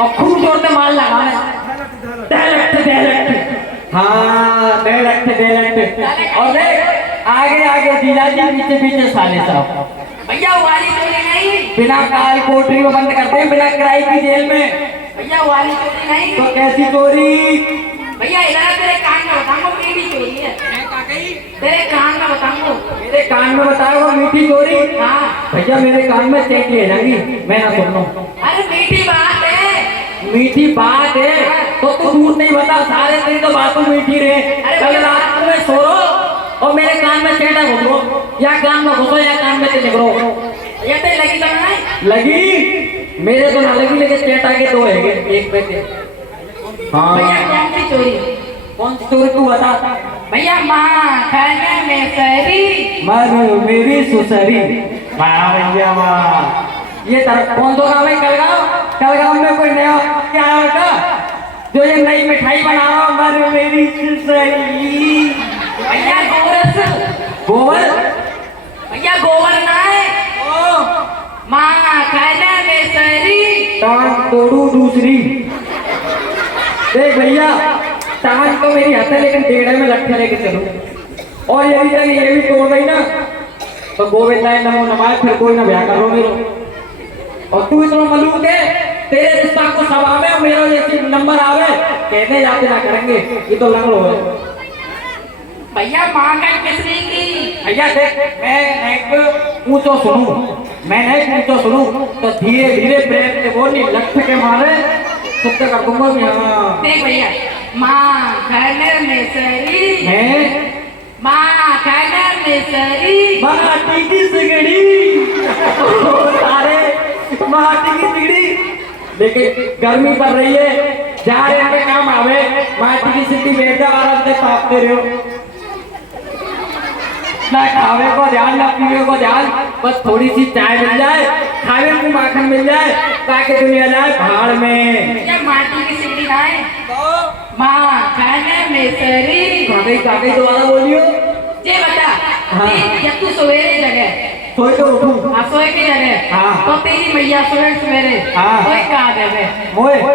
और खूब जोर से माल लगा मैं हाँ डायरेक्ट और देख आगे आगे जीजा जी पीछे पीछे साले साहब भैया वाली चोरी नहीं, बिना काल कोठरी में बंद करते हैं बिना किराए की जेल में। भैया वाली चोरी नहीं। तो कैसी चोरी? भैया इधर तेरे कान में बताऊंगा मीठी चोरी है। तेरे कान में बताऊंगा। मेरे कान में बताओ मीठी चोरी? हाँ भैया मेरे कान में चेक ले जाएंगी मैं ना सुन लूं। अरे मीठी बात है, मीठी बात है तो तू दूर नहीं बता, सारे दिन तो बातों मीठी रहे। कल रात को मैं सो रहा और मेरे कान में चेटा घुसो या कान में घुसो या कान में निकलो। ये तो लगी तो नहीं लगी मेरे तो ना लगी लेकिन चेटा के दो है एक पे के। हाँ भैया कौन सी चोरी? कौन सी चोरी तू बता? भैया माँ खाने में सहरी मर मेरी सुसरी। वाह भैया वाह, ये कौन सा काम है? कलगांव में कोई नया क्या होगा जो ये नई मिठाई बना रहा हूँ मर मेरी सुसरी। भैया गोरस, गोबर? भैया गोबर ना है। माँ खाने में सहरी टांग तोड़ू दूसरी। देख भैया टांग तो मेरी हाथ है लेकिन टेढ़े में लट्ठे लेके चलूं और यदि तक ये भी तोड़ गई ना तो गोविंदाय नमो नमः फिर कोई ना ब्याह करो मेरो। और तू इतना मलूक है तेरे रिश्ता को सभा में मेरा जैसे नंबर आवे कहने जाते ना करेंगे ये तो लंगड़ो है। भैया माँ का किसने की? भैया देख मैं एक ऊंचो सुनूं, मैं एक ऊंचो सुनूं तो धीरे धीरे प्रेम से बोली लठ के मारे सुत्ते कर दूंगा भी। हाँ देख भैया माँ खाने में सहरी है माँ खाने में सहरी माटी की सिगड़ी सारे माटी की सिगड़ी। लेकिन गर्मी पड़ रही है जा रहे पे काम आवे माटी की सिगड़ी बेच दे आराम से तापते रहो। ना खावे को ध्यान ना पीने को ध्यान, बस थोड़ी सी चाय मिल जाए खावे को माखन मिल जाए ताकि दुनिया जाए भाड़ में। क्या माटी की सिगड़ी ना है? माँ खाने में सहरी कागई दोबारा बोलियो। ये बता हाँ। जब तू सवेरे जगह सोए तो उठूं सोए की जगह हाँ। तो तेरी मैया सवेरे हाँ। कोई कहा देवे मोए वो